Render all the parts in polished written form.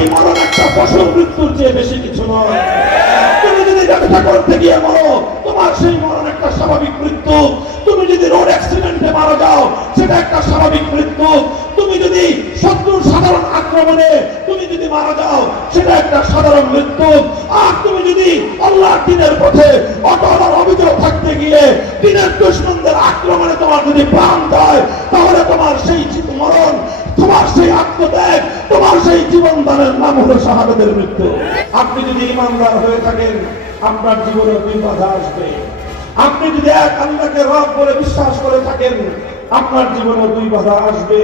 সেই মরণ একটা পশুর মৃত্যুর চেয়ে বেশি কিছু নয়। তুমি যদি ব্যবসা করতে গিয়ে মরো, তোমার সেই মরণ একটা স্বাভাবিক মৃত্যু। তুমি যদি রোড অ্যাক্সিডেন্টে মারা যাও, সেটা একটা স্বাভাবিক মৃত্যু। তুমি যদি শত্রুর সাধারণ আক্রমণে তুমি যদি মারা যাও, সেটা একটা সাধারণ মৃত্যু। আর তুমি যদি আল্লাহর দ্বীনের পথে অটল আর অবিচল থাকতে গিয়ে দ্বীনের দুশমনদের আক্রমণে তোমার যদি প্রাণ যায়, তাহলে তোমার সেই মরণ, তোমার সেই আত্মত্যাগ, তোমার সেই জীবন দানের নাম হলো শাহাদাতের মৃত্যু। আপনি যদি ইমানদার হয়ে থাকেন, আপনার জীবনে দুই বাধা আসবে। আপনি যদি এক আল্লাহকে রব বলে বিশ্বাস করে থাকেন, আপনার জীবনে দুই বাধা আসবে।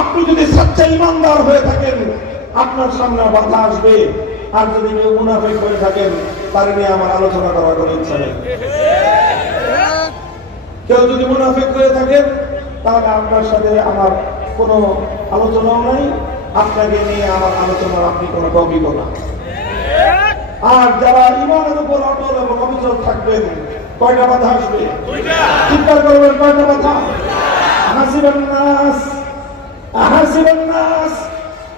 আপনি যদি সচ্চা ইমানদার হয়ে থাকেন, আপনার সামনে বাধা আসবে। আর যদি কেউ মুনাফিক হয়ে থাকেন, তার নিয়ে আমার আলোচনা করার কোনো ইচ্ছা নেই। কেউ যদি মুনাফিক হয়ে থাকেন, তাহলে আপনার সাথে আমার কোনো আলোচনাও নাই, আপনাকে নিয়ে আমার আলোচনার আপনি কোনো টপিকও না। আর যারা ইমানের উপর অটল এবং অবিচল থাকবেন, কয়টা বাধা আসবে? চিন্তা করবেন, কয়টা বাধা? আহাসিবান নাস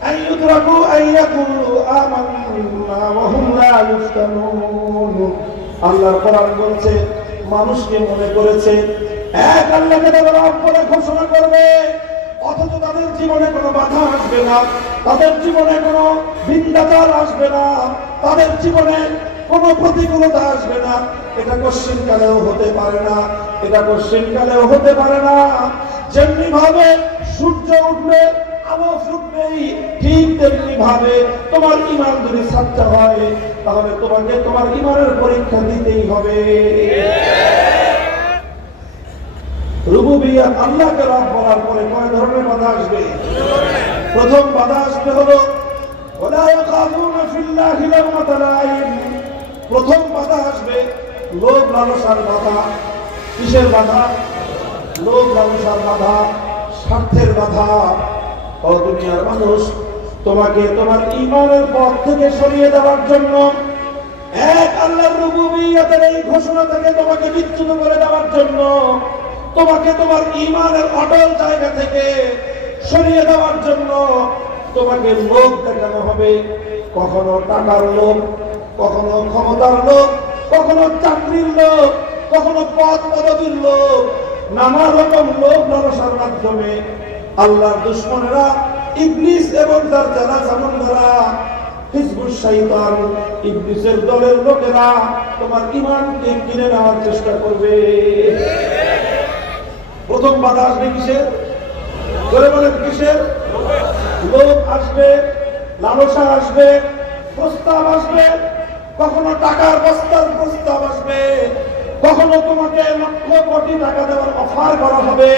আন ইউতরাকু আন ইয়াকুলু আমান্না ওয়া হুম লা ইফতানুন। আল্লাহর কোরআন বলছে, মানুষকে মনে করেছে এক আল্লাহকে তারা রব বলে ঘোষণা করবে, অথচ তাদের জীবনে কোনো বাধা আসবে না, তাদের জীবনে কোনো বিন্দাচার আসবে না, তাদের জীবনে কোনো প্রতিকূলতা আসবে না। এটা কোশ্চিন কালেও হতে পারে না, এটা কোশ্চিন কালেও হতে পারে না। যেমনি ভাবে সূর্য উঠবে, আলো ফুটবেই, ঠিক তেমনি ভাবে তোমার ঈমান যদি সচ্চা হয়, তাহলে তোমাকে তোমার ঈমানের পরীক্ষা দিতেই হবে। রুবুবিয়্যাত, আল্লাহকে রব বলার পরে কয় ধরনের বাধা আসবে? প্রথম বাধা আসবে হলো ওয়ালা ইয়াখাফুনা ফিল্লাহি লাওমাতা লাইম। প্রথম বাধা আসবে লোভ লালসার বাধা। কিসের বাধা? লোভ লালসার বাধা, স্বার্থের বাধা। ও দুনিয়ার মানুষ, তোমাকে তোমার ঈমানের পথ থেকে সরিয়ে দেওয়ার জন্য, এক আল্লাহর রুবুবিয়্যাতের এই ঘোষণা থেকে তোমাকে বিচ্যুত করে দেওয়ার জন্য, তোমাকে তোমার ঈমানের অটল জায়গা থেকে সরিয়ে দেওয়ার জন্য তোমাকে লোভ দেখানো হবে। কখনো টাকার লোভ, কখনো ক্ষমতার লোভ, কখনো চাকরির লোভ, কখনো পদ পদবীর লোভ। নানা রকম লোভ লালসার মাধ্যমে আল্লাহর দুশমনেরা, ইবলিস এবং তার যারা জামানদারা, হিজবুশ শাইতান, ইবলিসের দলের লোকেরা তোমার ঈমানকে কিনে নেওয়ার চেষ্টা করবে। প্রথম বাধা আসবে কিসের? জোরে বলেন, কিসের? লোভ আসবে, লালসা আসবে, প্রস্তাব আসবে। কখনো টাকার বস্তার প্রস্তাব আসবে, কখনো তোমাকে লক্ষ কোটি টাকা দেওয়ার অফার করা হবে,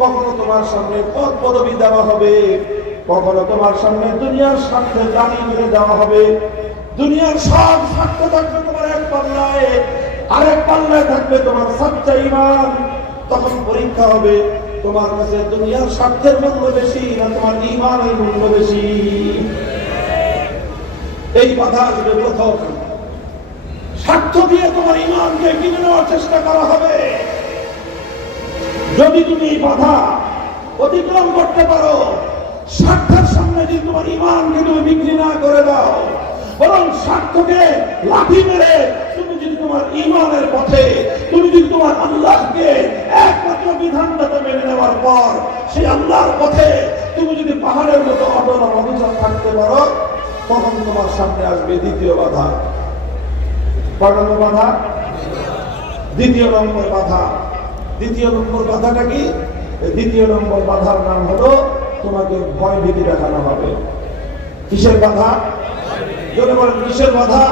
কখনো তোমার সামনে পদ পদবি দেওয়া হবে, কখনো তোমার সামনে দুনিয়ার স্বার্থে দাবি মেরে দেওয়া হবে। দুনিয়ার সব স্বার্থ থাকবে তোমার এক পাল্লায়, আরেক পাল্লায় থাকবে তোমার সচ্চা ঈমান। তখন পরীক্ষা হবে, তোমার কাছে দুনিয়ার স্বার্থের মূল্য বেশি না তোমার ঈমানের মূল্য বেশি। এই বাধা আসবে প্রথম। স্বার্থ দিয়ে তোমার ঈমানকে কিনে নেওয়ার চেষ্টা করা হবে। যদি তুমি এই বাধা অতিক্রম করতে পারো, স্বার্থের সামনে যদি তোমার ঈমানকে তুমি বিক্রি না করে দাও, বরং স্বার্থকে লাঠি মেরে তুমি যদি তোমার ঈমানের পথে, তুমি যদি তোমার আল্লাহকে একমাত্র বিধানটাকে মেনে নেওয়ার পর সেই আল্লাহর পথে তুমি যদি পাহাড়ের মতো অটল আর অবিচল থাকতে পারো, তখন তোমার সামনে আসবে দ্বিতীয় বাধা। কয় নম্বর বাধা? দ্বিতীয় নম্বর বাধা। দ্বিতীয় নম্বর বাধাটা কি? দ্বিতীয় নম্বর বাধার নাম হলো তোমাকে ভয় ভীতি দেখানো হবে। কিসের বাধা? যদি বলেন কিসের বাধা?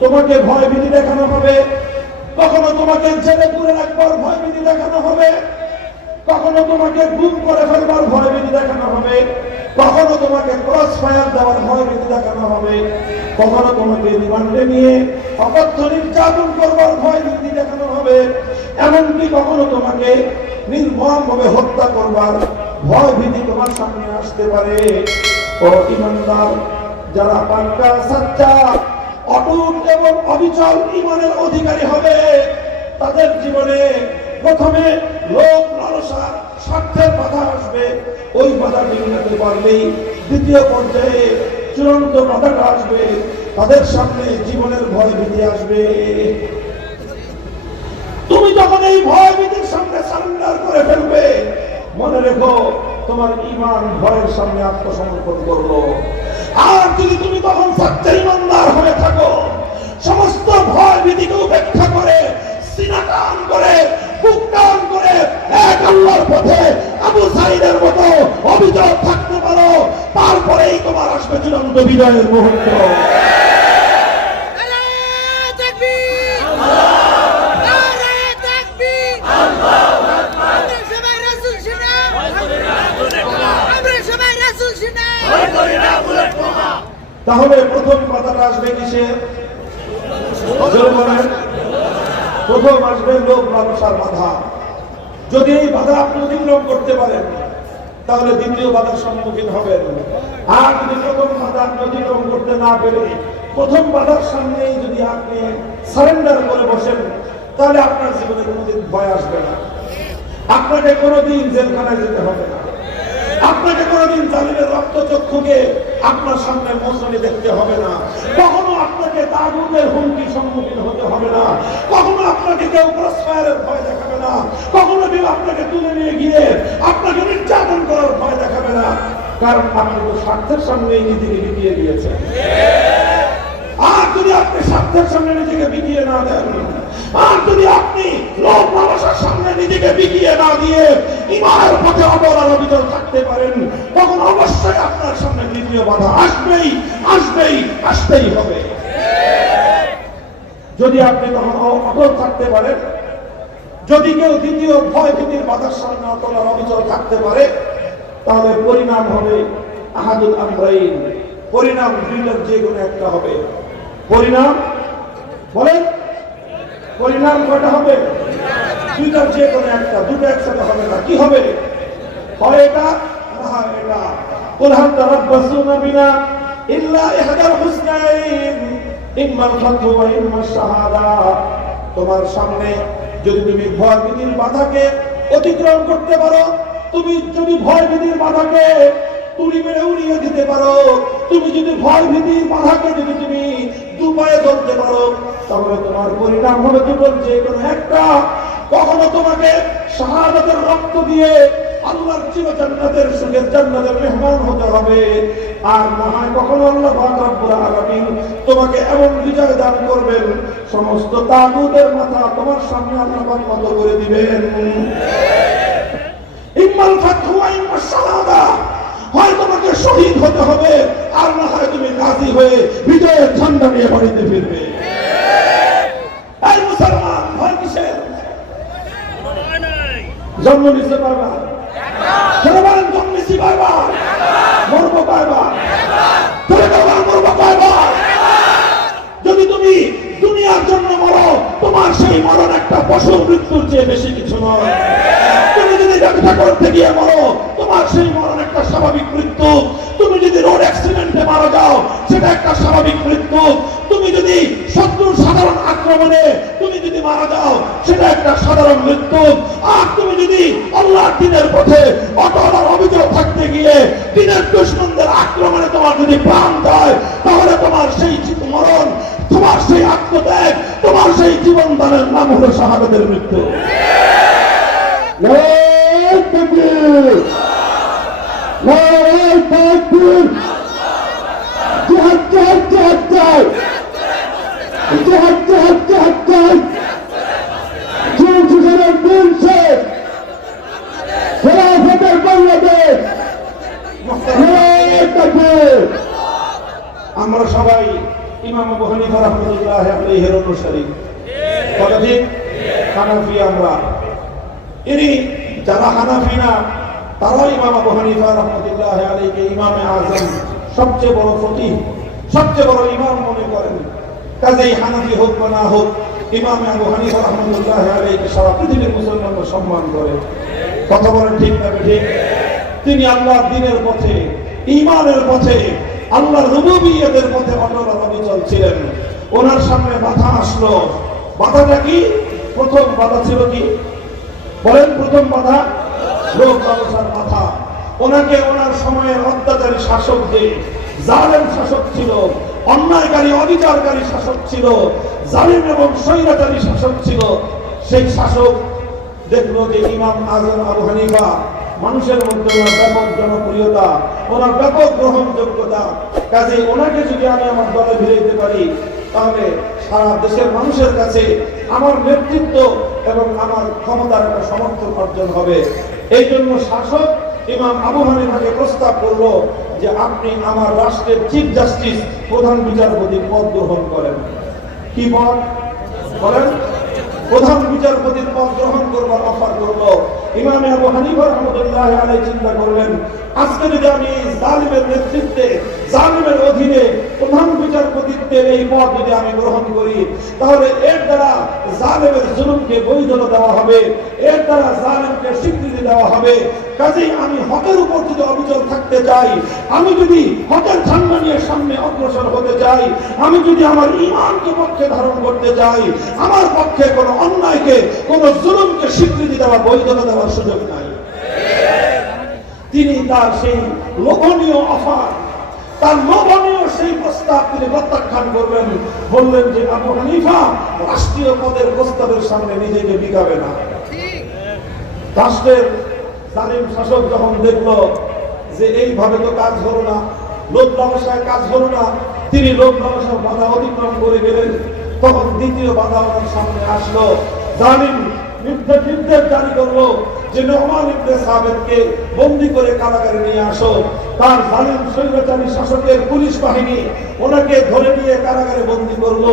তোমাকে ভয় ভীতি দেখানো হবে। কখনো তোমাকে জেলে পুরে রাখবার ভয় ভীতি দেখানো হবে, কখনো তোমাকে গুম করে ফেলবার ভয় ভীতি দেখানো হবে, কখনো তোমাকে ক্রস ফায়ার দেওয়ার ভয় ভীতি দেখানো হবে, কখনো তোমাকে রিমান্ডে নিয়ে অকথ্য নির্যাতন করবার ভয় ভীতি দেখানো হবে, এমনকি কখনো তোমাকে নির্মমভাবে হত্যা করবার ভয় ভীতি তোমার সামনে আসতে পারে। ও ঈমানদার, যারা পাক্কা সচ্চা অটুট এবং অবিচল ঈমানের অধিকারী হবে, তাদের জীবনে প্রথমে লোভ লালসা স্বার্থের বাধা আসবে। ওই বাধা ডিঙাতে পারলেই দ্বিতীয় পর্যায়ে চূড়ান্ত বাধাটা আসবে, তাদের সামনে জীবনের ভয় ভীতি আসবে। তুমি যখন এই ভয় ভীতির সামনে সারেন্ডার করে ফেলবে, মনে রেখো তোমার ঈমান ভয়ের সামনে আত্মসমর্পণ করলো। আর যদি তুমি তখন সচ্চা ঈমানদার হয়ে থাকো, সমস্ত ভয় ভীতিকে উপেক্ষা করে, সিনা টান করে, বুক টান করে এক আল্লাহর পথে আবু সাঈদের মতো অবিচল থাকতে পারো, তারপরেই তোমার আসবে চূড়ান্ত বিজয়ের মুহূর্ত। তাহলে প্রথম বাধাটা আসবে কিসের? প্রথম আসবে লোভ লালসার বাধা। যদি এই বাধা আপনি অতিক্রম করতে পারেন, তাহলে দ্বিতীয় বাধার সম্মুখীন হবেন। আর যদি প্রথম বাধা আপনি অতিক্রম করতে না পেরে প্রথম বাধার সামনেই যদি আপনি সারেন্ডার করে বসেন, তাহলে আপনার জীবনে কোনোদিন ভয় আসবে না। আপনাকে কোনোদিন জেলখানায় যেতে হবে না। আপনাকে কোনোদিন জালিমের রক্তচক্ষুকে আপনার সামনে মৌসুমে দেখতে হবে না। কখনো আপনাকে তাগুতের হুমকির সম্মুখীন হতে হবে না। কখনো আপনাকে কেউ ক্রসফায়ারের ভয় দেখাবে না। কখনো কেউ আপনাকে তুলে নিয়ে গিয়ে আপনাকে নির্যাতন করার ভয় দেখাবে না। কারণ আপনি তো স্বার্থের সামনে নিজেকে বিকিয়ে দিয়েছেন। আর যদি আপনি স্বার্থের সামনে নিজেকে বিকিয়ে না দেন, আর যদি আপনি লোভ লালসার সামনে নিজেকে বিকিয়ে না দিয়ে ঈমানের পথে অটল আর অবিচল থাকতে পারেন, তখন অবশ্যই আপনার সামনে দ্বিতীয় বাধা আসবেই, আসবেই, আসতেই হবে। যদি আপনি তখন অটল থাকতে পারেন, যদি কেউ দ্বিতীয় ভয় ভীতির বাধার সামনে অটল আর অবিচল থাকতে পারে, তাহলে পরিণাম হবে আহাদুল আমরাইন। পরিণাম দুইটার যে কোনো একটা হবে। পরিণাম বলেন, পরিণাম কয়টা হবে? দুইটার যে কোনো একটা, দুটো একসাথে হবে না। কি হবে? হয় এটা না হয় এটা। কুল হাল তারাব্বাসুনা বিনা ইল্লা ইহদাল হুসনাইন ইম্মাল ফাতহু ওয়া ইম্মাশ শাহাদা। তোমার সামনে যদি তুমি ভয় ভীতির বাধাকে অতিক্রম করতে পারো, তুমি যদি ভয় ভীতির বাধাকে তুলি মেরে উড়িয়ে দিতে পারো, তুমি যদি ভয় ভীতির বাধাকে যদি তুমি দুপায়ে ধরতে পারো, তাহলে তোমার পরিণাম হবে দুটোর যে কোনো একটা। কখনো তোমাকে শাহাদাতের রক্ত দিয়ে আল্লাহর চির জান্নাতের সুখের জান্নাতের মেহমান হতে হবে, আর না হয় কখনো আল্লাহ পাক রব্বুল আলামিন তোমাকে এমন বিজয় দান করবেন, সমস্ত তাগুতের মাথা তোমার সামনে আল্লাহ পাক নত করে দিবেন। ইম্মাল ফাতহু ওয়া ইম্মাশ শাহাদা। হয় তোমাকে শহীদ হতে হবে, আর না হয় তুমি গাজী হয়ে বিজয়ের ঝান্ডা নিয়ে বাড়িতে ফিরবে। এই মুসলমান, ভয় কিসের? জন্ম নিতে পারবা? বলেন জন্ম নিতে পারবা? মরবো কয়বার? মরবো কয়বার? যদি তুমি দুনিয়ার জন্য মরো, তোমার সেই মরণ একটা পশুর মৃত্যুর চেয়ে বেশি কিছু নয়। তুমি যদি ব্যবসা করতে গিয়ে মরো, তোমার সেই মরণ একটা স্বাভাবিক মৃত্যু। তুমি যদি রোড অ্যাক্সিডেন্টে মারা যাও, সেটা একটা স্বাভাবিক মৃত্যু। তুমি যদি শত্রুর সাধারণ আক্রমণে তুমি যদি মারা যাও, সেটা একটা সাধারণ মৃত্যু। আর তুমি যদি আল্লাহর দ্বীনের পথে অটল আর অবিচল থাকতে গিয়ে দ্বীনের দুশমনদের আক্রমণে তোমার যদি প্রাণ যায়, তাহলে তোমার সেই মরণ, তোমার সেই আত্মত্যাগ, তোমার সেই জীবন দানের নাম হলো শাহাদাতের মৃত্যু। নারায়ে তাকবীর, নারায়ে তাকবীর, জিহাদ জিহাদ জিহাদ জিহাদ, জিহাদ জিহাদ জিহাদ জিহাদ, জুলফিকারের দিন শেষ, খেলাফতের বাংলাদেশ। নারায়ে তাকবীর। আমরা সবাই ইমাম আবু হানিফা রাহমাতুল্লাহ আলাইহির অনুসারী। কথা ঠিক? হানাফি আমরা। ইনি যারা হানাফি না, তারা ইমাম আবু হানিফা রাহমাতুল্লাহ আলাইহিকে ইমামে আযম, সবচেয়ে বড় ফকিহ, সবচেয়ে বড় ইমাম মনে করেন। কাজেই হানাফি হোক বা না হোক, ইমাম আবু হানিফা রাহমাতুল্লাহ আলাইহিকে সারা পৃথিবীর মুসলমানরা সম্মান করে। কথা বলেন ঠিক না ঠিক? তিনি আল্লাহর দ্বীনের পথে, ঈমানের পথে, আল্লাহর রুবুবিয়তের পথে অটল অবিচল ছিলেন। ওনার সামনে বাধা আসলো। বাধাটা কি? প্রথম বাধা ছিল কি? বলেন, প্রথম বাধা লোভ লালসার বাধা। ওনাকে ওনার সময়ের অত্যাচারী শাসক যে জালেম শাসক ছিল, অন্যায়কারী অবিচারকারী শাসক ছিল, জালিম এবং স্বৈরাচারী শাসক ছিল, সেই শাসক দেখলো যে ইমাম আজম আবু হানিফা মানুষের মধ্যে ওনার ব্যাপক জনপ্রিয়তা, ওনার ব্যাপক গ্রহণযোগ্যতা, কাজে ওনাকে যদি আমি আমার দলে ভিড়াইতে পারি তাহলে সারা দেশের মানুষের কাছে আমার নেতৃত্ব এবং আমার ক্ষমতার একটা সমর্থন অর্জন হবে। এই জন্য শাসক ইমাম আবু হানিফাকে প্রস্তাব করলো যে আপনি আমার রাষ্ট্রের চিফ জাস্টিস, প্রধান বিচারপতির পদ গ্রহণ করেন। কি পদ বলেন? প্রধান বিচারপতির পদ গ্রহণ করবার অফার করলো। ইমাম আবু হানিফা রাহমাতুল্লাহ আলাইহি চিন্তা করলেন, আজকে যদি আমি জালিমের নেতৃত্বে, জালিমের অধীনে প্রধান বিচারপতিত্বের এই পদ যদি আমি গ্রহণ করি, তাহলে এর দ্বারা জালিমের জুলুমকে বৈধতা দেওয়া হবে, এর দ্বারা জালিমকে স্বীকৃতি দেওয়া হবে। কাজেই আমি হকের উপর যদি অবিচল থাকতে চাই, আমি যদি হকের ঝান্ডা নিয়ে সামনে অগ্রসর হতে চাই, আমি যদি আমার ঈমানকে পক্ষে ধারণ করতে চাই, আমার পক্ষে কোনো অন্যায়কে, কোনো জুলুমকে স্বীকৃতি দেওয়া, বৈধতা দেওয়ার সুযোগ নাই। তিনি তার সেই লোভনীয় অফার, তার লোভনীয় সেই প্রস্তাব তিনি প্রত্যাখ্যান করবেন। বললেন যে আবু হানিফা রাষ্ট্রীয় পদের প্রস্তাবের সামনে নিজেকে বিকাবে না। রাষ্ট্রের জালিম শাসক যখন দেখলো যে এইভাবে তো কাজ হলো না, লোভ লালসায় কাজ হলো না, তিনি লোভ লালসার বাধা অতিক্রম করে গেলেন। তখন দ্বিতীয় বাধা ওনার সামনে আসলো। জালিম নির্দেশ জারি করলো যে নোমান ইবনে সাবিতকে বন্দী করে কারাগারে নিয়ে আসো। তার জালিম স্বৈরাচারী শাসকের পুলিশ বাহিনী ওনাকে ধরে নিয়ে কারাগারে বন্দী করলো।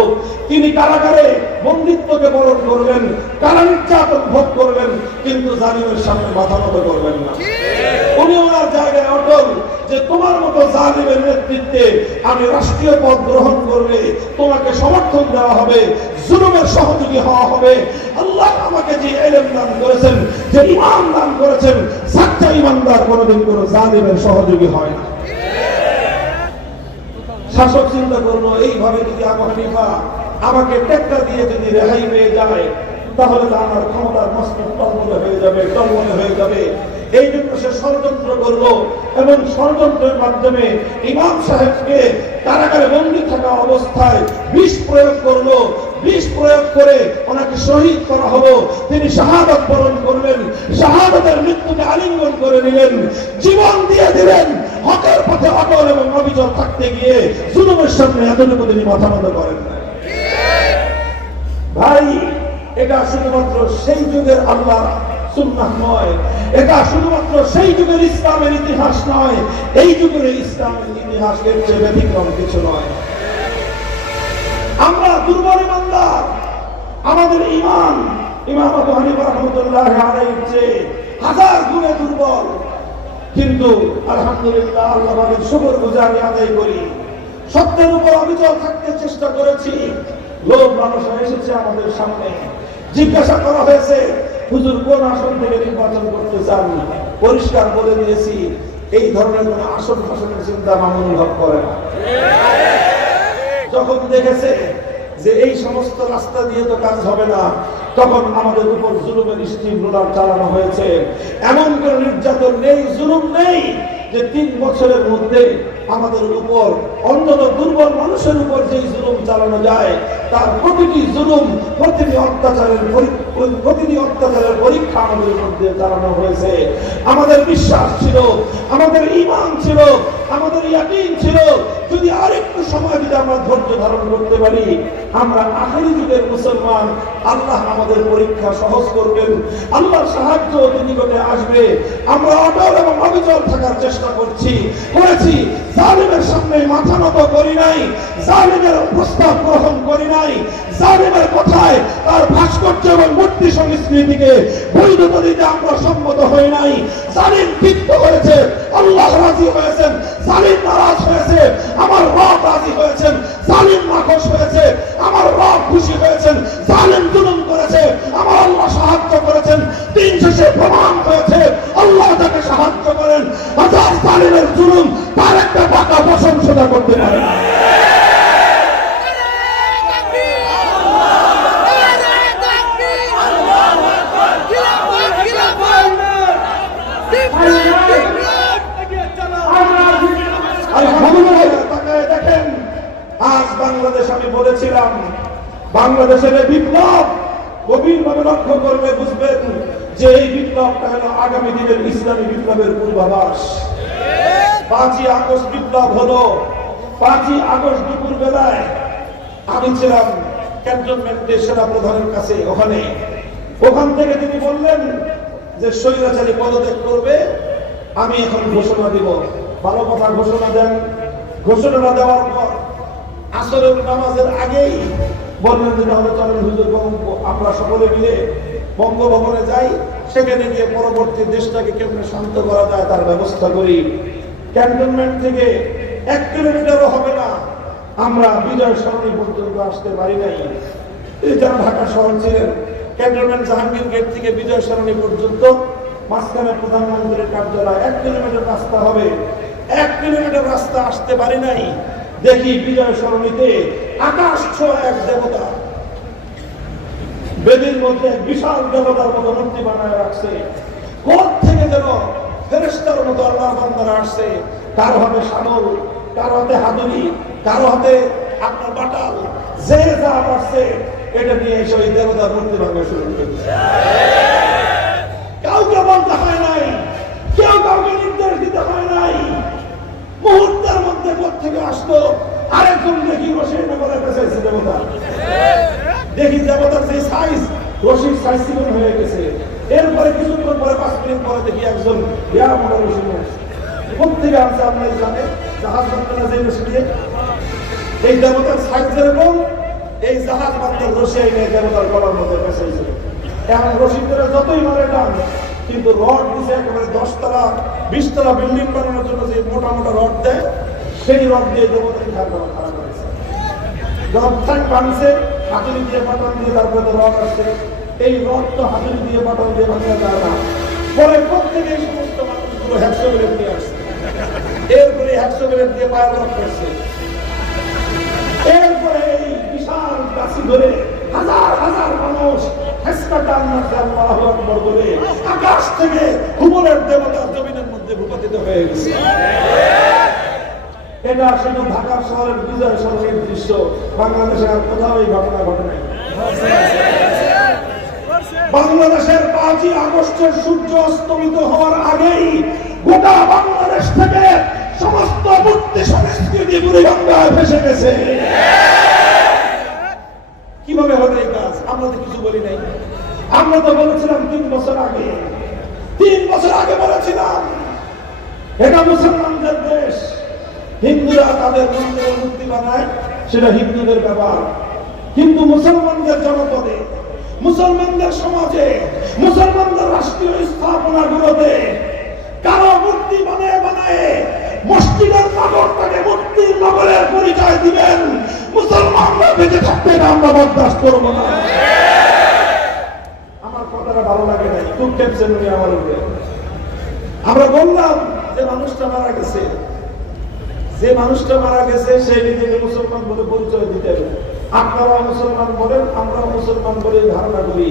তিনি কারাগারে বন্দিত্বকে বরণ করবেন, কারা নির্যাতন ভোগ করবেন, কিন্তু জালিমের সামনে মাথা নত করবেন না। উনি ওনার জায়গায় অটল যে তোমার মতো জালিমের নেতৃত্বে আমি রাষ্ট্রীয় পদ গ্রহণ করলে তোমাকে সমর্থন দেওয়া হবে, জুলুমের সহযোগী হওয়া হবে। আল্লাহ আমাকে যে ইলম দান করেছেন, যে ঈমান দান করেছেন, সচ্চা ঈমানদার কোনোদিন কোনো জালিমের সহযোগী হয় না। শাসক চিন্তা করলো এইভাবে যদি আবু হানিফা আমাকে টেক্কা দিয়ে যদি রেহাই পেয়ে যায়, তাহলে তো আমার ক্ষমতার মস্তক টলমলে হয়ে যাবে, টলমলে হয়ে যাবে। এই জন্য সে ষড়যন্ত্র করলো এবং ষড়যন্ত্রের মাধ্যমে ইমাম সাহেবকে কারাগারে বন্দী থাকা অবস্থায় বিষ প্রয়োগ করলো। বিষ প্রয়োগ করে ওনাকে শহীদ করা হলো। তিনি শাহাদাত বরণ করলেন, শাহাদাতের মৃত্যুকে আলিঙ্গন করে নিলেন, জীবন দিয়ে দিলেন। হকের পথে অটল এবং অবিচল থাকতে গিয়ে জুলুমের সামনে এতটুকু তিনি মাথা নত করেন না। ভাই, এটা শুধুমাত্র সেই যুগের আল্লাহ সুন্নাহ নয়, এটা শুধুমাত্র সেই যুগের ইসলামের ইতিহাস নয়, এই যুগের ইসলামের ইতিহাসের চেয়ে ব্যতিক্রম কিছু নয়। আমরা দুর্বল ইমানদার, আমাদের ঈমান ইমাম আবু হানিফা রাহমাতুল্লাহ আলাইহির চেয়ে হাজার গুণে দুর্বল, কিন্তু আলহামদুলিল্লাহ আল্লাহ পাকের শুকরগুজারি আদায় করি, সত্যের উপর অবিচল থাকতে চেষ্টা করেছি। লোভ লালসা এসেছে আমাদের সামনে, জিজ্ঞাসা করা হয়েছে হুজুর কোন আসন থেকে নির্বাচন করতে চান, পরিষ্কার বলে দিয়েছি এই ধরনের কোন আসন ফাসনের চিন্তা মামুন হক করে না। যখন দেখেছে যে এই সমস্ত রাস্তা দিয়ে তো কাজ হবে না, তখন আমাদের উপর জুলুমের স্টিম রোলার চালানো হয়েছে। এমন কোন নির্যাতন নেই, জুলুম নেই যে 3 বছরের মধ্যে আমাদের উপর, অন্তত দুর্বল মানুষের উপর যেই জুলুম চালানো যায়, তার প্রতিটি জুলুম, প্রতিটি অত্যাচারের পরীক্ষা আমাদের মধ্যে চালানো হয়েছে। আমাদের বিশ্বাস ছিল, আমাদের ঈমান ছিল, আমাদের ইয়াকিন ছিল, যদি আরেকটু সময় যদি আমরা ধৈর্য ধারণ করতে পারি, আমরা আখেরি যুগের মুসলমান, আল্লাহ আমাদের পরীক্ষা সহজ করবেন, আল্লাহর সাহায্য অতি নিকটে আসবে। আমরা অটল এবং অবিচল থাকার চেষ্টা করেছি। জালিমের সামনে মাথা নত করি নাই, জালিমের প্রস্তাব গ্রহণ করি নাই, জালিমের কথায় তার ভাস্কর্য এবং মূর্তি সংস্কৃতিকে বৈধতা দিতে আমরা সম্মত হই নাই। জালিম তৃপ্ত হয়েছে, আল্লাহ রাজি হয়েছেন, জালিম নারাজ হয়েছে, আমার রব রাজি হয়েছেন, জালিম নাখোশ হয়েছে, আমার রব খুশি হয়েছেন, জালিম জুলুম করেছে, আমার আল্লাহ সাহায্য করেছেন। দিন শেষে প্রমাণ হয়েছে আল্লাহ তাকে সাহায্য করেন। হাজার জালিমের জুলুম তার একটা টাকা প্রশংসা করতে পারে না। বাংলাদেশ আমি বলেছিলাম, বাংলাদেশের বিপ্লব গভীরভাবে লক্ষ্য করলে বুঝবেন যে এই বিপ্লবটা হলো আগামী দিনের ইসলামী বিপ্লবের পূর্বাভাস। 5ই আগস্ট বিপ্লব হলো। 5ই আগস্ট দুপুর বেলায় আমি ছিলাম ক্যান্টনমেন্টে সেনা প্রধানের কাছে। ওখান থেকে তিনি বললেন যে স্বৈরাচারী পদত্যাগ করবে, আমি এখন ঘোষণা দিব। ভালো কথা, ঘোষণা দেন। ঘোষণা দেওয়ার পর আসরের নামাজের আগেই বললেন যে তাহলে চলেন হুজুর, আমরা সকলে মিলে বঙ্গভবনে যাই, সেখানে গিয়ে পরবর্তী দেশটাকে কেমনে শান্ত করা যায় তার ব্যবস্থা করি। ক্যান্টনমেন্ট থেকে 1 কিলোমিটারও হবে না, আমরা বিজয় সরণি পর্যন্ত আসতে পারি নাই। যারা ঢাকা শহর ছিলেন, ক্যান্টনমেন্ট জাহাঙ্গীর গেট থেকে বিজয় সরণি পর্যন্ত মাঝখানে প্রধানমন্ত্রীর কার্যালয়, 1 কিলোমিটার রাস্তা হবে। 1 কিলোমিটার রাস্তা আসতে পারি নাই, দেখি বিজয় সরণিতে আকাশ ছোঁয়া এক দেবতা বেদির মধ্যে বিশাল দেবতার মতো মূর্তি বানায় রাখছে। কোথ থেকে যেন ফেরেশতার মতো আল্লাহর বান্দারা আসছে। কারো হাতে শাবল, কারো হাতে হাতুড়ি, কারো হাতে আপনার বাটাল, যে যা পারছে এটা নিয়ে এসে ওই দেবতার মূর্তি ভাঙা শুরু করেছে। কাউকে বলতে হয় নাই, কেউ কাউকে নির্দেশ দিতে হয় নাই। মুহূর্তের মধ্যে কোথ থেকে আসলো আরেকজন দেখি রশির নগরে পেঁচাইছে দেবতা। দেখি দেবতার যে সাইজ, রশির সাইজ চিকন হয়ে গেছে। এরপরে কিছুক্ষণ পরে 5 মিনিট পরে দেখি একজন মোটা রশি নিয়ে আসছে। কোথেকে আসছে আপনারা জানেন? জাহাজ বান্ধা যে রশি দিয়ে, এই দেবতার সাইজ যেরকম, এই জাহাজ বান্ধার রশি এনে দেবতার গলার মধ্যে পেঁচাইছে। এখন রশি করে যতই মারে টান, কিন্তু রড দিছে একেবারে 10 তলা 20 তলা বিল্ডিং বানানোর জন্য যে মোটা মোটা রড দেয়, সেই রড দিয়ে দেবতাকে খারাপ করেছে। যখন ট্যাঙ্ক ভাঙছে, হাতুড়ি দিয়ে বাটন দিয়ে তারপরে তো রড আসছে। এই রড তো হাতুড়ি দিয়ে বাটন দিয়ে ভাঙা যায় না। পরে প্রত্যেকে এই সমস্ত মানুষগুলো 100 গ্রেড নিয়ে আসছে। এরপরে 100 গ্রেড দিয়ে পায়ের রড করছে। এরপরে এই বিশাল গাছি ধরে হাজার হাজার মানুষ আল্লাহু আকবার বলে আকাশ থেকে হুবলের দেবতা জমিনের মধ্যে ভূপাতিত হয়ে গেছে। এটা শুধু ঢাকা শহরের বিজয় সরণির দৃশ্য, বাংলাদেশে আর কোথাও এই ঘটনা ঘটে নাই। বাংলাদেশের 5ই আগস্টের সূর্য অস্তমিত হওয়ার আগেই গোটা বাংলাদেশ থেকে সমস্ত মূর্তি সংস্কৃতি বুড়িগঙ্গায় ভেসে গেছে। কিভাবে হলো এই কাজ? আমরা তো কিছু বলি নাই। আমরা তো বলেছিলাম 3 বছর আগে, 3 বছর আগে বলেছিলাম এটা মুসলমানদের দেশ। হিন্দুরা তাদের মন্দিরে মূর্তি বানায়, সেটা হিন্দুদের ব্যাপার। কিন্তু মুসলমানদের জনপদে, মুসলমানদের সমাজে, মুসলমানদের রাষ্ট্রীয় স্থাপনাগুলোতে কারো মূর্তি বানায় মসজিদের নগরটাকে মূর্তির নগরের পরিচয় দিবেন, মুসলমানরা বেঁচে থাকতে আমরা বরদাস্ত করবো না। আমার কথাটা ভালো লাগে নাই, খুব টেনশন নিয়ে আমার উপরে। আমরা বললাম যে মানুষটা মারা গেছে, যে মানুষটা মারা গেছে সে নিজেকে মুসলমান বলে পরিচয় দিতে হবে। আপনারাও মুসলমান বলেন, আমরাও মুসলমান বলে ধারণা করি।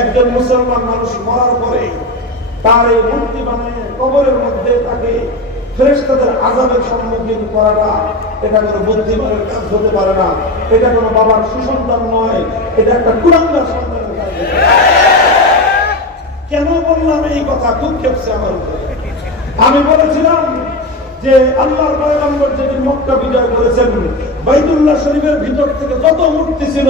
একজন মুসলমান মানুষ মরার পরে তার এই মূর্তি বানিয়ে কবরের মধ্যে তাকে ফেরেশতাদের আযাবের সম্মুখীন করাটা এটা কোনো বুদ্ধিমানের কাজ হতে পারে না। এটা কোনো বাবার সুসন্তান নয়, এটা একটা কুলাঙ্গার সন্তানের কাজ। কেন বললাম এই কথা? খুব খেপছে আমার উপরে। আমি বলেছিলাম যে আল্লাহর পয়গম্বর যেদিন মক্কা বিজয় করেছেন, বাইতুল্লাহ শরীফের ভিতর থেকে যত মূর্তি ছিল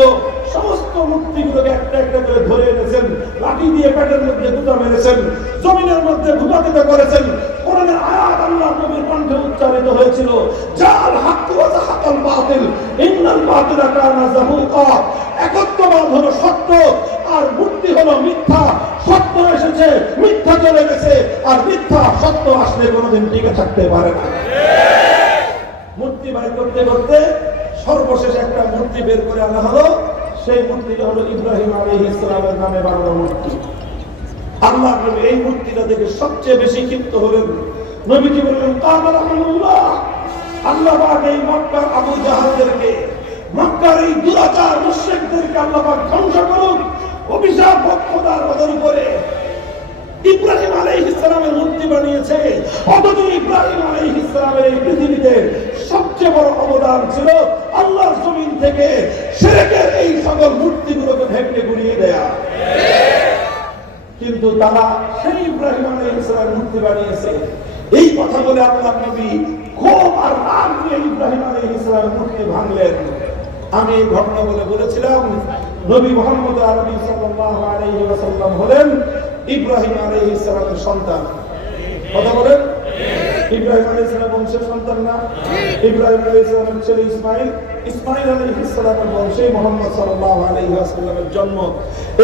সমস্ত মূর্তিগুলোকে একটা একটা করে ধরে এনেছেন, লাঠি দিয়ে পেটের মধ্যে গুঁতা মেরেছেন, জমিনের মধ্যে ভূপাতিত করেছেন। কোরআনের আয়াত আল্লাহ নবীর কণ্ঠে উচ্চারিত হয়েছিল, জাল হাক্কু ওয়া যাহাকাল বাতিল ইন্নাল বাতিলা কানা যাহুকা। একত্ববাদ হলো সত্য আর মূর্তি হলো মিথ্যা। সত্য এসেছে, মিথ্যা চলে গেছে, আর মিথ্যা সত্য আসলে কোনোদিন টিকে থাকতে পারে না। মূর্তি বাই করতে করতে সর্বশেষ একটা মূর্তি বের করে আনা হলো। সেই মূর্তিটা হলো ইব্রাহিম আলাইহিস সালামের নামে বানানো মূর্তি। আল্লাহ নবী এই মূর্তিটা দেখে সবচেয়ে বেশি ক্ষিপ্ত হলেন। নবী কি বললেন? কামাল্লাহ, আল্লাহ পাক এই মক্কার আবু জাহালদেরকে, মক্কার এই দুরাচার মুশরিকদেরকে আল্লাহ পাক ধ্বংস করুন। অভিশাপ খোদার ওদের উপরে। ইব্রাহিম আলাইহিস সালামের মূর্তি বানিয়েছে, অথচ ইব্রাহিম আলাইহিস সালামের এই পৃথিবীতে সবচেয়ে বড় অবদান ছিল আল্লাহর জমিনে থেকে শিরকের এই সকল মূর্তিগুলোকে ভেঙে গুড়িয়ে দেয়া। কিন্তু তারা সেই ইব্রাহিম আলাইহিস সালামের মূর্তি বানিয়েছে। এই কথা বলে আল্লাহর নবী খুব আর রাগ নিয়ে ইব্রাহিম আলাইহিস সালামের মূর্তি ভাঙলেন। আমি এই ঘটনা বলেছিলাম নবী মুহাম্মদ আরবি সাল্লাল্লাহু আলাইহি ওয়াসাল্লাম হলেন ইব্রাহিম আলাইহিস সালামের সন্তান। কথা বলেন, ইব্রাহিম আলাইহিস সালাম বংশের সন্তান না? ইব্রাহিম আলাইহিস সালামের ছেলে ইসমাইল, ইসমাইল আলাইহিস সালামের বংশে মুহাম্মদ সাল্লাল্লাহু আলাইহি ওয়াসাল্লামের জন্ম।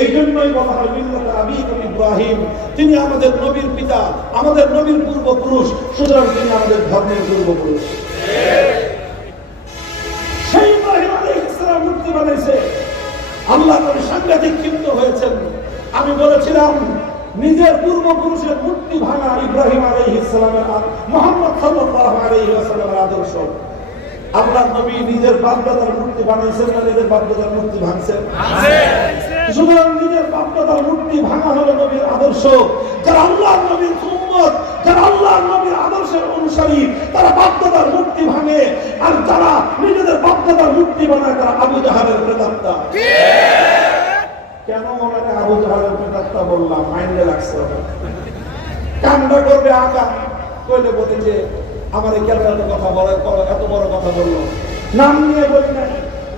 এই জন্যই বলা হয় মিল্লাত আবিকুম ইব্রাহিম, তিনি আমাদের নবীর পিতা, আমাদের নবীর পূর্বপুরুষ, সুতরাং তিনি আমাদের ধর্মের পূর্বপুরুষ। সেই ইব্রাহিম আলাইহিস সালাম মূর্তি বানাইছে। আল্লাহ নবী সাংঘাতিক ক্ষিপ্ত হয়েছেন। আমি বলেছিলাম নিজের পূর্বপুরুষের মূর্তি ভাঙা ইব্রাহিম আলাইহিস সালামের মুহাম্মদ সাল্লাল্লাহু আলাইহি ওয়াসাল্লামের আদর্শ। আল্লাহর নবী নিজের বাপ-দাদার মূর্তি বানাইছেন না নিজের বাপ-দাদার মূর্তি ভাঙছেন? সুতরাং নিজের বাপ-দাদার মূর্তি ভাঙা হলো নবীর আদর্শ। যারা আল্লাহর নবীর উম্মত, যারা আল্লাহর নবীর আদর্শের অনুসারী, তারা বাপ-দাদার মূর্তি ভাঙে। আর যারা নিজেদের বাপ-দাদার মূর্তি বানায় তারা আবু জাহালের প্রেতাত্মা। কেন ওনাকে আবু জাহালের প্রেতাত্মা বললাম? মাইন্ডে রাখছে কান্না করবে আকা কইলে বলে যে আমার এই কেন এত কথা বলে, এত বড় কথা বললো। নাম নিয়ে বলি নাই,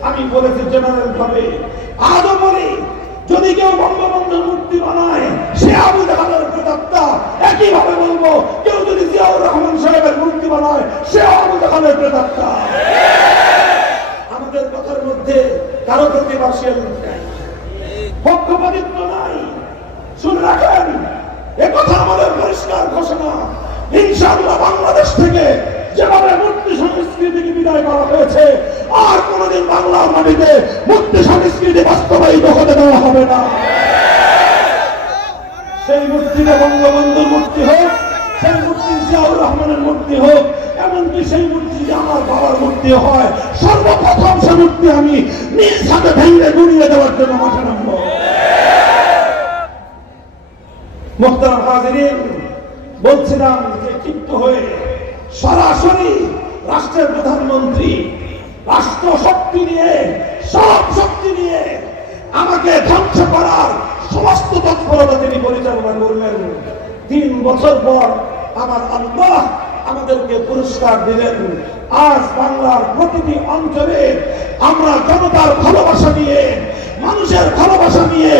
আমি বলেছি জেনারেল ভাবে। আজও বলি যদি কেউ বঙ্গবন্ধুর মূর্তি বানায় সে আবু জাহালের প্রেতাত্মা। একই ভাবে বলবো কেউ যদি জিয়াউর রহমান সাহেবের মূর্তি বানায় সে আবু জাহালের প্রেতাত্মা। আমাদের কথার মধ্যে কারো প্রতি পার্সিয়াল নাই, পক্ষপাতিত্ব নাই। শুনে রাখেন, একথা আমাদের পরিষ্কার ঘোষণা। ইনশাআল্লাহ বাংলাদেশ থেকে যেভাবে মূর্তি সংস্কৃতিকে বিদায় করা হয়েছে, আর কোনদিন বাংলার মাটিতে মূর্তি সংস্কৃতি বাস্তবায়িত হতে দেওয়া হবে না। সেই মূর্তিটা বঙ্গবন্ধুর মূর্তি হোক, সেই মূর্তি জিয়াউর রহমানের মূর্তি হোক, এমনকি সেই মূর্তি যে আমার বাবার মূর্তি হয়, সর্বপ্রথম সে মূর্তি আমি নিজ হাতে ভেঙে গুড়িয়ে দেওয়ার জন্য মাঠে নামবো। মুহতারাম হাজিরিন, বলছিলাম যে ক্ষিপ্ত হয়ে সরাসরি রাষ্ট্রের প্রধানমন্ত্রী রাষ্ট্র শক্তি নিয়ে, সব শক্তি নিয়ে আমাকে ধ্বংস করার সমস্ত তৎপরতা তিনি পরিচালনা করলেন। 3 বছর পর আমার আল্লাহ আমাদেরকে পুরস্কার দিলেন। আজ বাংলার প্রতিটি অঞ্চলে আমরা জনতার ভালোবাসা নিয়ে, মানুষের ভালোবাসা নিয়ে,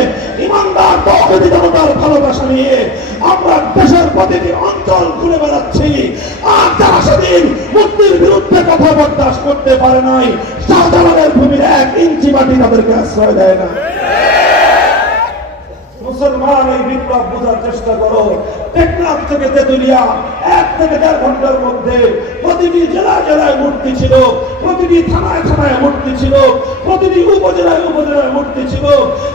ইমানদার তৌহিদি জনতার ভালোবাসা নিয়ে আমরা দেশের প্রতিটি অঞ্চল ঘুরে বেড়াচ্ছি। আর যারা সেদিন মুক্তির বিরুদ্ধে কথা বরদাস্ত করতে পারে নাই, শাহজালালের ভূমির 1 ইঞ্চি মাটি তাদেরকে আশ্রয় দেয় না। মুসলমান, এই বিপ্লব বোঝার চেষ্টা করো। টেকনাফ থেকে তেতুলিয়া 1 থেকে 1.5 ঘন্টার মধ্যে প্রতিটি জেলায় জেলায় মূর্তি ছিল, প্রতিটি থানায় থানায় মূর্তি ছিল, প্রতিটি উপজেলায় উপজেলায় মূর্তি ছিল,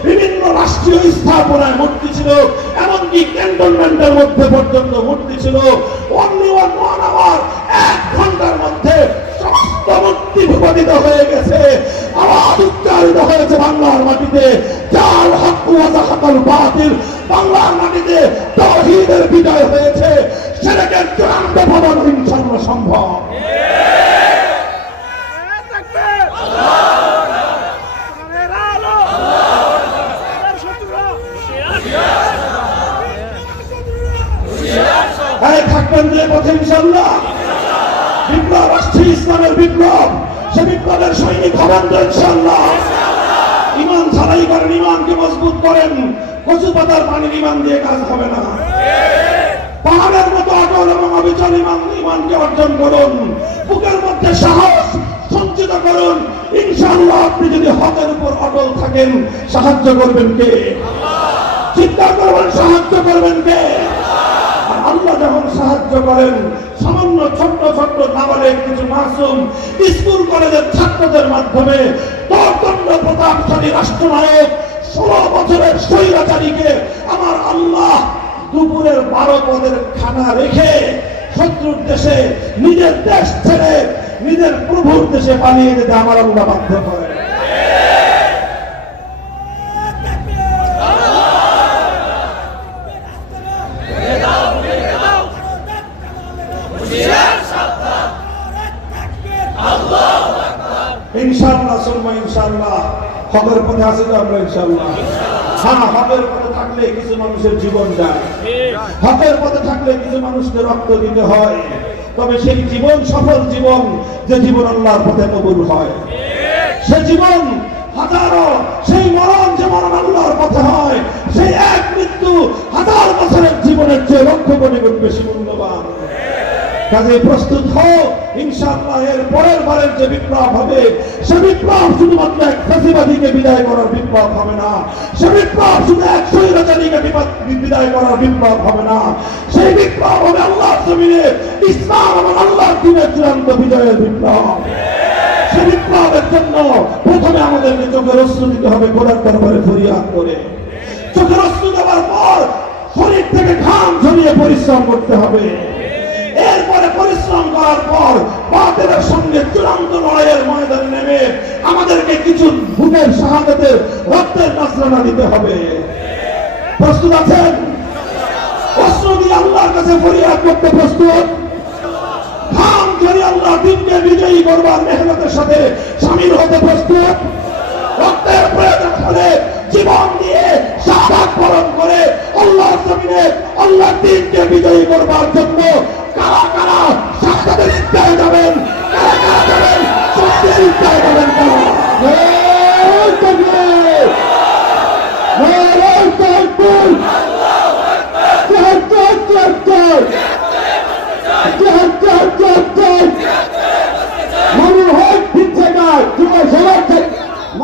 বিভিন্ন রাষ্ট্রীয় স্থাপনায় মূর্তি ছিল, এমনকি ক্যান্টনমেন্টের মধ্যে পর্যন্ত মূর্তি ছিল। অনলি 1 আওয়ার, 1 ঘন্টার মধ্যে সমস্ত মূর্তি ভূপাতিত হয়ে গেছে। আওয়াজ উচ্চারিত হয়েছে বাংলার মাটিতে, জাল হক ওয়া যাহাকাল বাতিল। বাংলার মাটিতে তাওহীদের বিজয় হয়েছে, শিরকের চূড়ান্ত পতন ইনশাআল্লাহ সম্ভব। থাকবেন যে পথে ইনশাআল্লাহ। বিপ্লব আসছে, ইসলামের বিপ্লব। সে বিপ্লবের সৈনিক হবেন ইনশাআল্লাহ। ইমান ছাড়াই করেন, ইমানকে মজবুত করেন। কচু পাতার পানির ইমান দিয়ে কাজ হবে না। পাহাড়ের মতো অটল এবং অবিচল ইমানকে অর্জন করুন। বুকের মধ্যে সাহস সঞ্চিত করুন। ইনশাআল্লাহ আপনি যদি হকের উপর অটল থাকেন, সাহায্য করবেন কে? চিন্তা করবেন, সাহায্য করবেন কে? আল্লাহ যখন সাহায্য করেন, সামান্য ছোট্ট ছোট্ট নাবালেগ কিছু মাসুম স্কুল কলেজের ছাত্রদের মাধ্যমে দর্দণ্ড প্রতাপশালী রাষ্ট্রনায়ক 16 বছরের স্বৈরাচারীকে আমার আল্লাহ দুপুরের 12 পদের খানা রেখে শত্রুর দেশে, নিজের দেশ ছেড়ে নিজের প্রভুর দেশে পালিয়ে যেতে আমার আল্লাহ বাধ্য করে। ইনশাআল্লাহ সুম্মা ইনশাআল্লাহ হকের পথে আছি তো আমরা ইনশাআল্লাহ। হ্যাঁ, হকের পথে থাকলে কিছু মানুষের জীবন যায়, হকের পথে থাকলে কিছু মানুষকে রক্ত দিতে হয়, তবে সেই জীবন সফল জীবন, যে জীবন আল্লাহর পথে কবুল হয়, সে জীবন হাজারো, সেই মরণ যে মরণ আল্লাহর পথে হয়, সেই এক মৃত্যু হাজার বছরের জীবনের চেয়ে লক্ষ কোটি গুণ বেশি মূল্যবান। কাজে প্রস্তুত হোক, ইনশাআল্লাহ এর পরের বারের যে বিপ্লব হবে, সে বিপ্লব শুধুমাত্র এক ফ্যাসিবাদীকে বিদায় করার বিপ্লব হবে না, সে বিপ্লব শুধু এক স্বৈরাচারীকে বিদায় করার বিপ্লব হবে না, সেই বিপ্লব হবে আল্লাহর জমিনে ইসলাম এবং আল্লাহর দ্বীনের চূড়ান্ত বিজয়ের বিপ্লব। সে বিপ্লবের জন্য প্রথমে আমাদেরকে চোখের অশ্রু দিতে হবে খোদার দরবারে ফরিয়াদ করে। চোখের অশ্রু দেওয়ার পর শরীর থেকে ঘাম ঝরিয়ে পরিশ্রম করতে হবে। এরপরে পরিশ্রম করার পর বাতিলের সঙ্গে চূড়ান্ত লড়াইয়ের ময়দানে নেমে আমাদেরকে কিছু বুকের শাহাদাতের রক্তের নজরানা দিতে হবে। প্রস্তুত আছেন? অশ্রু দিয়ে আল্লাহর কাছে ফরিয়াদ করতে প্রস্তুত? ঘাম ঝরিয়ে আল্লাহ দ্বীনকে বিজয়ী করবার মেহনতের সাথে শামিল হতে প্রস্তুত? রক্তের প্রয়োজন হলে জীবন দিয়ে শাহাদাত বরণ করে আল্লাহর জমিনে আল্লাহর দ্বীনকে বিজয়ী করবার